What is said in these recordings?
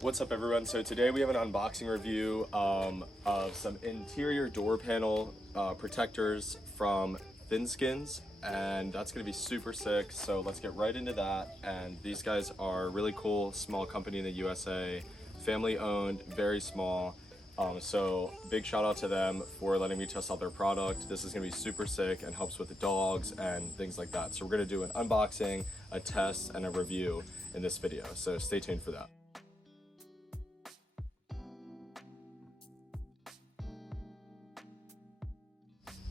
What's up everyone? So today we have an unboxing review of some interior door panel protectors from THIN SKINZ, and that's going to be super sick. So let's get right into that. And these guys are really cool, small company in the USA, family owned, very small. So big shout out to them for letting me test out their product. This is going to be super sick and helps with the dogs and things like that. So we're going to do an unboxing, a test, and a review in this video. So stay tuned for that.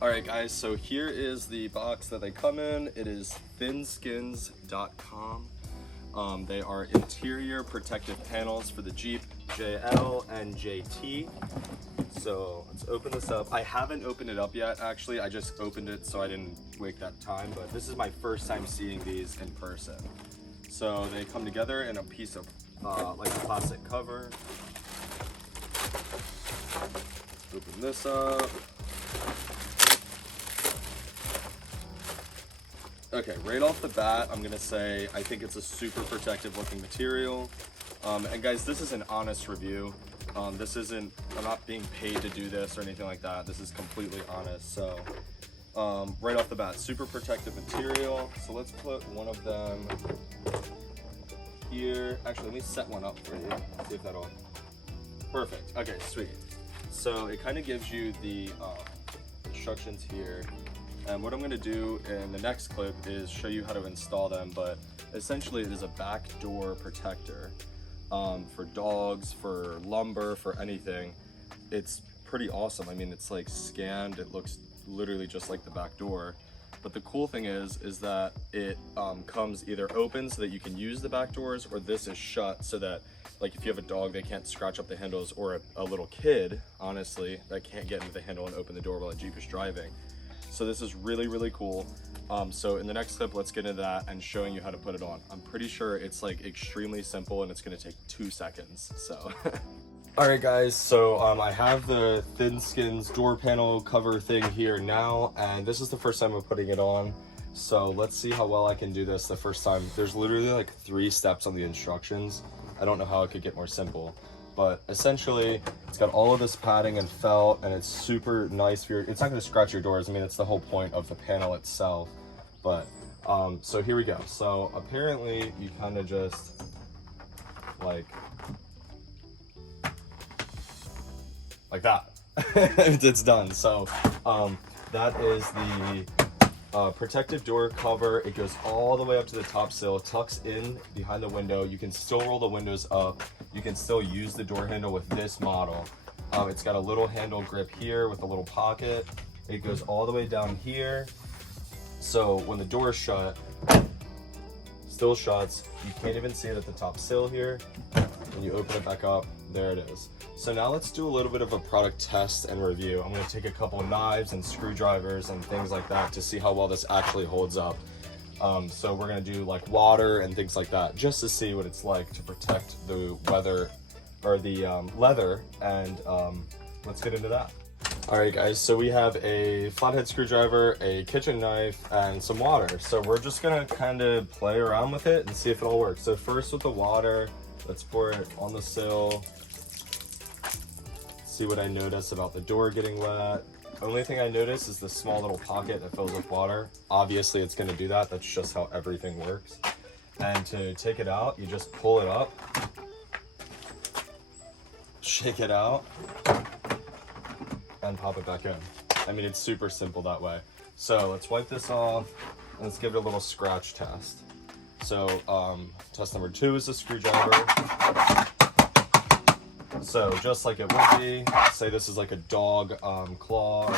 Alright guys, so here is the box that they come in. It is thinskins.com. They are interior protective panels for the Jeep JL and JT. So let's open this up. I haven't opened it up yet actually, I just opened it so I didn't wake that time, but this is my first time seeing these in person. So they come together in a piece of like a plastic cover. Open this up. Okay, right off the bat, I'm gonna say I think it's a super protective looking material. And guys, this is an honest review. This isn't, I'm not being paid to do this or anything like that. This is completely honest. So right off the bat, super protective material. So let's put one of them here. Actually, let me set one up for you. See if that'll, perfect. Okay, sweet. So it kind of gives you the instructions here. And what I'm going to do in the next clip is show you how to install them, but essentially it is a back door protector for dogs, for lumber, for anything. It's pretty awesome. I mean, it's like scanned, it looks literally just like the back door. But the cool thing is that it comes either open so that you can use the back doors, or this is shut so that like if you have a dog, they can't scratch up the handles, or a little kid, honestly, that can't get into the handle and open the door while a Jeep is driving. So this is really, really cool. So in the next clip, let's get into that and showing you how to put it on. I'm pretty sure it's like extremely simple and it's gonna take 2 seconds, so. All right guys, so I have the THIN SKINZ door panel cover thing here now, and this is the first time I'm putting it on. So let's see how well I can do this the first time. There's literally like 3 steps on the instructions. I don't know how it could get more simple. But essentially, it's got all of this padding and felt, and it's super nice for your, it's not gonna scratch your doors. I mean, it's the whole point of the panel itself. But, so here we go. So apparently you kind of just like that. It's done. So that is the protective door cover. It goes all the way up to the top sill, tucks in behind the window. You can still roll the windows up. You can still use the door handle with this model. It's got a little handle grip here with a little pocket. It goes all the way down here. So when the door is shut, still shuts. You can't even see it at the top sill here. When you open it back up, there it is. So now let's do a little bit of a product test and review. I'm gonna take a couple of knives and screwdrivers and things like that to see how well this actually holds up. So we're gonna do like water and things like that, just to see what it's like to protect the weather or the leather, and let's get into that. All right guys, so we have a flathead screwdriver, a kitchen knife, and some water. So we're just gonna kind of play around with it and see if it all works. So first with the water, let's pour it on the sill. See what I notice about the door getting wet. Only thing I notice is the small little pocket that fills with water. Obviously it's gonna do that, that's just how everything works. And to take it out, you just pull it up, shake it out, and pop it back in. I mean, it's super simple that way. So let's wipe this off, and let's give it a little scratch test. So test number 2 is the screwdriver. So just like it would be, say this is like a dog claw or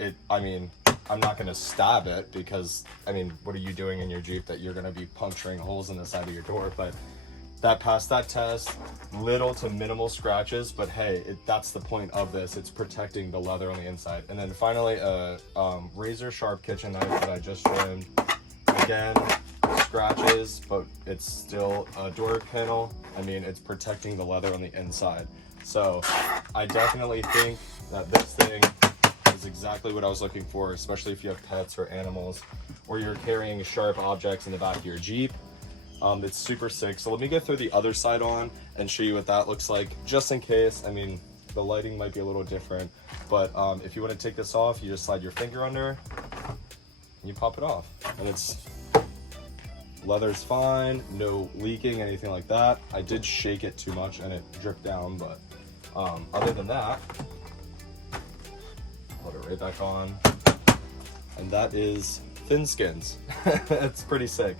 nail. I mean, I'm not gonna stab it because, I mean, what are you doing in your Jeep that you're gonna be puncturing holes in the side of your door? But that passed that test, little to minimal scratches, but hey, that's the point of this. It's protecting the leather on the inside. And then finally, a razor sharp kitchen knife that I just trimmed. Again, scratches, but it's still a door panel. I mean, it's protecting the leather on the inside. So I definitely think that this thing is exactly what I was looking for, especially if you have pets or animals, or you're carrying sharp objects in the back of your Jeep. It's super sick. So let me get through the other side on and show you what that looks like, just in case. I mean, the lighting might be a little different, but if you want to take this off, you just slide your finger under and you pop it off. And it's leather's fine, no leaking, anything like that. I did shake it too much and it dripped down, but other than that, put it right back on. And that is THIN SKINZ. It's pretty sick.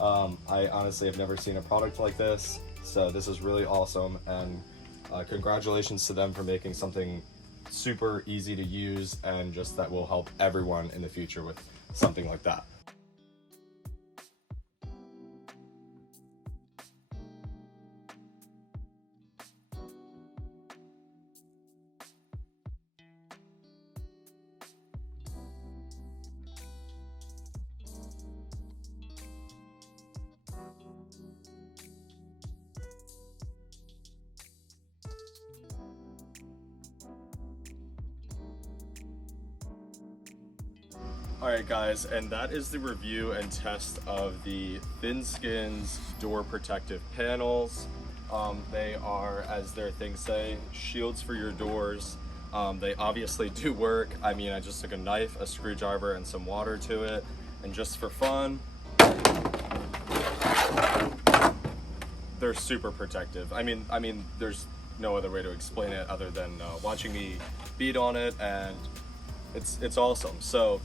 I honestly have never seen a product like this, so this is really awesome, and congratulations to them for making something super easy to use and just that will help everyone in the future with something like that. Alright guys, and that is the review and test of the THIN SKINZ door protective panels. They are, as their things say, shields for your doors. They obviously do work. I mean, I just took a knife, a screwdriver, and some water to it, and just for fun, they're super protective. I mean, there's no other way to explain it other than watching me beat on it, and it's awesome. So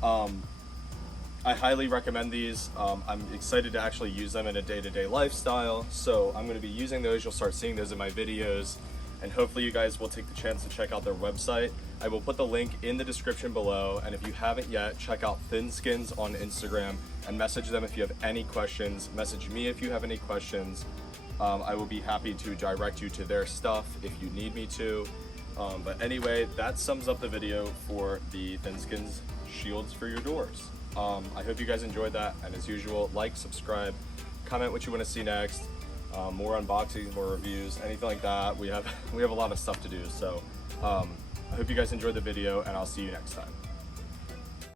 I highly recommend these. I'm excited to actually use them in a day-to-day lifestyle, so I'm going to be using those. You'll start seeing those in my videos, and hopefully you guys will take the chance to check out their website. I will put the link in the description below, and if you haven't yet, check out THIN SKINZ on Instagram and message them if you have any questions. Message me if you have any questions. I will be happy to direct you to their stuff if you need me to. But anyway, that sums up the video for the THIN SKINZ shields for your doors. I hope you guys enjoyed that, and as usual, like, subscribe, comment what you want to see next, more unboxings, more reviews, anything like that. We have a lot of stuff to do, so I hope you guys enjoyed the video, and I'll see you next time.